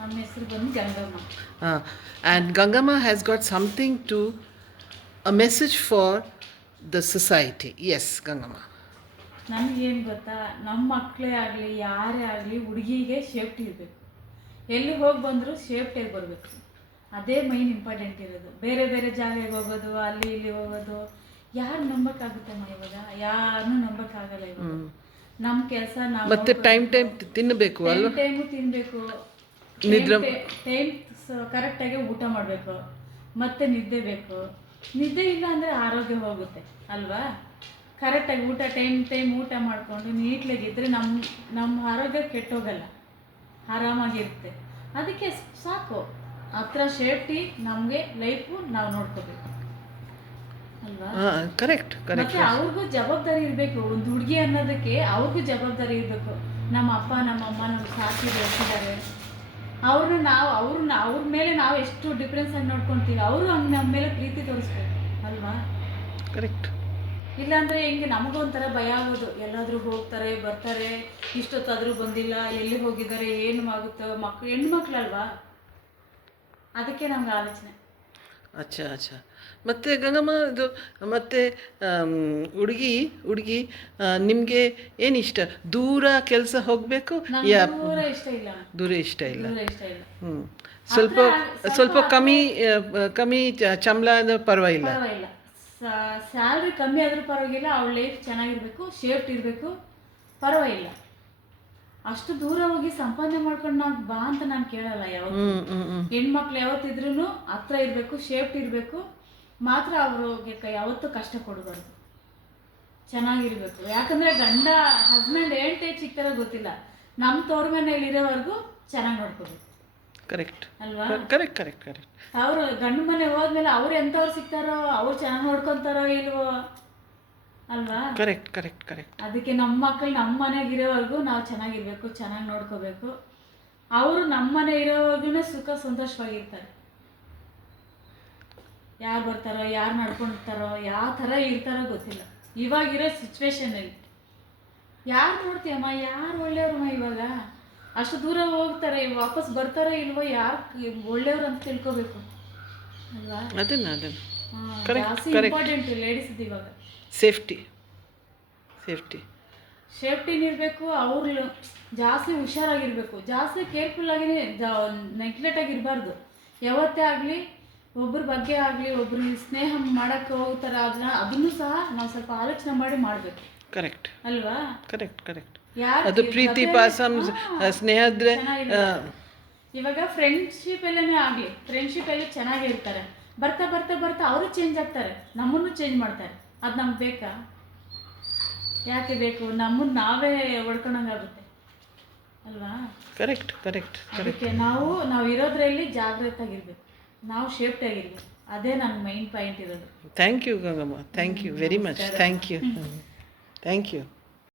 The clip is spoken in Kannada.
ನಮ್ಮ ಹೆಸರು ಬಂದು Gangamma. And Gangama has got something to, a message for the society. Yes, Gangama. ನನಗೇನು ಗೊತ್ತಾ, ನಮ್ಮ ಮಕ್ಕಳೇ ಆಗಲಿ ಯಾರೇ ಆಗಲಿ ಹುಡುಗಿಗೆ ಸೇಫ್ಟಿ ಇರಬೇಕು. ಎಲ್ಲಿ ಹೋಗಿ ಬಂದರೂ ಸೇಫ್ಟಿಯಾಗಿ ಬರಬೇಕು. ಅದೇ ಮೈನ್ ಇಂಪಾರ್ಟೆಂಟ್ ಇರೋದು. ಬೇರೆ ಬೇರೆ ಜಾಗಕ್ಕೆ ಹೋಗೋದು, ಅಲ್ಲಿ ಇಲ್ಲಿ ಹೋಗೋದು ಯಾರು ನಂಬಕ್ಕಾಗುತ್ತಮ್ಮ ಇವಾಗ? ಯಾರನ್ನೂ ನಂಬಕ್ಕಾಗಲ್ಲ ಇವಾಗ. ನಮ್ಮ ಕೆಲಸ ನಾವು ಮತ್ತೆ ಟೈಮ್ ತಿನ್ನಬೇಕು ಅಲ್ವಾ? ಟೈಮು ತಿನ್ನಬೇಕು, ಟೈಮ್ ಕರೆಕ್ಟಾಗಿ ಊಟ ಮಾಡಬೇಕು, ಮತ್ತೆ ನಿದ್ದೆ ಬೇಕು. ನಿದ್ದೆ ಇಲ್ಲ ಅಂದರೆ ಆರೋಗ್ಯ ಹೋಗುತ್ತೆ ಅಲ್ವಾ? ಕರೆಕ್ಟಾಗಿ ಊಟ ಟೈಮ್ ಊಟ ಮಾಡಿಕೊಂಡು ನೀಟ್ಲಾಗಿದ್ದರೆ ನಮ್ಮ ಆರೋಗ್ಯ ಕೆಟ್ಟೋಗಲ್ಲ, ಆರಾಮಾಗಿರುತ್ತೆ. ಅದಕ್ಕೆ ಸಾಕು, ಹತ್ರ ಸೇಫ್ಟಿ, ನಮಗೆ ಲೈಫು ನಾವು ನೋಡ್ಕೋಬೇಕು ಅಲ್ವಾ? ಕರೆಕ್ಟ್. ಮತ್ತೆ ಅವ್ರಿಗೂ ಜವಾಬ್ದಾರಿ ಇರಬೇಕು. ಒಂದು ಹುಡುಗಿ ಅನ್ನೋದಕ್ಕೆ ಅವ್ರಿಗೂ ಜವಾಬ್ದಾರಿ ಇರಬೇಕು. ನಮ್ಮ ಅಪ್ಪ ನಮ್ಮ ಅಮ್ಮ ನಮ್ಗೆ ಸಾಕಿ ಬೆಳೆಸಿದ್ದಾರೆ. ಅವ್ರ ಮೇಲೆ ನಾವು ಎಷ್ಟು ಡಿಫ್ರೆನ್ಸ್ ಆಗಿ ನೋಡ್ಕೊತೀವಿ, ಅವರು ಹಂಗೆ ನಮ್ಮ ಮೇಲೆ ಪ್ರೀತಿ ತೋರಿಸ್ಬೇಕು ಅಲ್ವಾ? ಕರೆಕ್ಟ್. ಇಲ್ಲಾಂದರೆ ಹೆಂಗೆ ನಮಗೊಂಥರ ಭಯ ಆಗೋದು. ಎಲ್ಲಾದರೂ ಹೋಗ್ತಾರೆ ಬರ್ತಾರೆ, ಇಷ್ಟೊತ್ತಾದರೂ ಬಂದಿಲ್ಲ, ಎಲ್ಲಿ ಹೋಗಿದ್ದಾರೆ, ಏನು ಆಗುತ್ತೋ, ಹೆಣ್ಮಕ್ಳಲ್ವಾ? ಅದಕ್ಕೆ ನಮ್ಗೆ ಆಲೋಚನೆ. ಅಚ್ಚಾ. ಮತ್ತು ಗಂಗಮ್ಮ, ಇದು ಮತ್ತು ಹುಡುಗಿ ನಿಮಗೆ ಏನು ಇಷ್ಟ? ದೂರ ಕೆಲಸ ಹೋಗಬೇಕು? ದೂರ ಇಷ್ಟ ಇಲ್ಲ. ಸ್ವಲ್ಪ ಕಮ್ಮಿ ಸಂಬಳ ಪರವಾಗಿಲ್ಲ. ಸ್ಯಾಲ್ರಿ ಕಮ್ಮಿ ಆದರೂ ಪರವಾಗಿಲ್ಲ, ಅವಳ ಲೈಫ್ ಚೆನ್ನಾಗಿರ್ಬೇಕು, ಸೇಫ್ಟಿ ಇರಬೇಕು, ಪರವಾಗಿಲ್ಲ. ಅಷ್ಟು ದೂರ ಹೋಗಿ ಸಂಪಾದನೆ ಮಾಡ್ಕೊಂಡು ಬಾ ಅಂತ ನಾನು ಕೇಳಲ್ಲ. ಯಾವತ್ತು ಹೆಣ್ಮಕ್ಳು ಯಾವತ್ತಿದ್ರೂ ಹತ್ರ ಇರಬೇಕು, ಸೇಫ್ಟಿ ಇರಬೇಕು, ಮಾತ್ರ ಅವ್ರಿಗೆ ಯಾವತ್ತೂ ಕಷ್ಟ ಕೊಡಬಾರ್ದು, ಚೆನ್ನಾಗಿರ್ಬೇಕು. ಯಾಕಂದರೆ ಹಸ್ಬೆಂಡ್ ಏನು ಟೈಪ್ ಸಿಗ್ತಾರೋ ಗೊತ್ತಿಲ್ಲ, ನಮ್ಮ ತವ್ರ ಮನೇಲಿ ಇರೋವರೆಗೂ ಚೆನ್ನಾಗಿ ನೋಡ್ಕೋಬೇಕು. ಕರೆಕ್ಟ್ ಅಲ್ವಾ? ಕರೆಕ್ಟ್. ಅವರು ಗಂಡು ಮನೆ ಹೋದ್ಮೇಲೆ ಅವ್ರು ಎಂಥವ್ರು ಸಿಗ್ತಾರೋ, ಅವ್ರು ಚೆನ್ನಾಗಿ ನೋಡ್ಕೊತಾರೋ ಇಲ್ವೋ ಅಲ್ವಾ? ಕರೆಕ್ಟ್. ಅದಕ್ಕೆ ನಮ್ಮ ಮಕ್ಕಳು ನಮ್ಮ ಮನೆಗೆ ಇರೋವರೆಗೂ ನಾವು ಚೆನ್ನಾಗಿರ್ಬೇಕು, ಚೆನ್ನಾಗಿ ನೋಡ್ಕೋಬೇಕು. ಅವರು ನಮ್ಮ ಮನೆ ಇರೋವರೆಗೂ ಸುಖ ಸಂತೋಷವಾಗಿರ್ತಾರೆ. ಯಾರು ಬರ್ತಾರೋ, ಯಾರು ನಡ್ಕೊಂಡಿರ್ತಾರೋ, ಯಾವ ಥರ ಇರ್ತಾರೋ ಗೊತ್ತಿಲ್ಲ. ಇವಾಗಿರೋ ಸಿಚುವೇಶನಲ್ಲಿ ಯಾರು ನೋಡ್ತೀಯಮ್ಮ? ಯಾರು ಒಳ್ಳೆಯವ್ರಮ್ಮ? ಇವಾಗ ಅಷ್ಟು ದೂರ ಹೋಗ್ತಾರೆ, ವಾಪಸ್ ಬರ್ತಾರೋ ಇಲ್ವೋ, ಯಾರು ಒಳ್ಳೆಯವ್ರು ಅಂತ ತಿಳ್ಕೊಬೇಕು ಅಲ್ವಾ? ಅದನ್ನ ಜಾಸ್ತಿ ಇಂಪಾರ್ಟೆಂಟ್ ಲೇಡೀಸ್ದು ಇವಾಗ ಸೇಫ್ಟಿನಿರಬೇಕು. ಅವ್ರು ಜಾಸ್ತಿ ಹುಷಾರಾಗಿರ್ಬೇಕು, ಜಾಸ್ತಿ ಕೇರ್ಫುಲ್ ಆಗಿ ನೆಗ್ಲೆಕ್ಟ್ ಆಗಿರಬಾರ್ದು. ಯಾವತ್ತೇ ಆಗಲಿ ಒಬ್ಬರ ಬಗ್ಗೆ ಆಗಲಿ, ಒಬ್ರು ಸ್ನೇಹ ಮಾಡೋಕ್ಕೆ ಹೋಗ್ತಾರೆ, ಅದನ್ನು ಸಹ ನಾವು ಸ್ವಲ್ಪ ಆಲೋಚನೆ ಮಾಡಿ ಮಾಡಬೇಕು. ಕರೆಕ್ಟ್ ಅಲ್ವಾ? ಕರೆಕ್ಟ್. ಅದು ಪ್ರೀತಿ ಪಾಸ ಸ್ನೇಹ ಇದ್ರೆ. ಇವಾಗ ಫ್ರೆಂಡ್ಶಿಪ್ ಎಲ್ಲನೇ ಆಗಲಿ, ಫ್ರೆಂಡ್ಶಿಪ್ಪಲ್ಲಿ ಚೆನ್ನಾಗೇ ಇರ್ತಾರೆ. ಬರ್ತಾ ಅವರು ಚೇಂಜ್ ಆಗ್ತಾರೆ, ನಮ್ಮನ್ನು ಚೇಂಜ್ ಮಾಡ್ತಾರೆ. ಅದು ನಮ್ಗೆ ಬೇಕಾ? ಯಾಕೆ ಬೇಕು? ನಮ್ಮನ್ನು ನಾವೇ ಹೊಡ್ಕೊಂಡಂಗಾಗುತ್ತೆ ಅಲ್ವಾ? ಕರೆಕ್ಟ್. ಅದಕ್ಕೆ ನಾವು ಇರೋದ್ರಲ್ಲಿ ಜಾಗ್ರತೆಯಾಗಿರ್ಬೇಕು, ನಾವು ಸೇಫ್ಟಿ ಆಗಿರ್ಬೇಕು. ಅದೇ ನನ್ನ ಮೈನ್ ಪಾಯಿಂಟ್ ಇರೋದು. Thank you Gangamma, thank you very much. Thank you.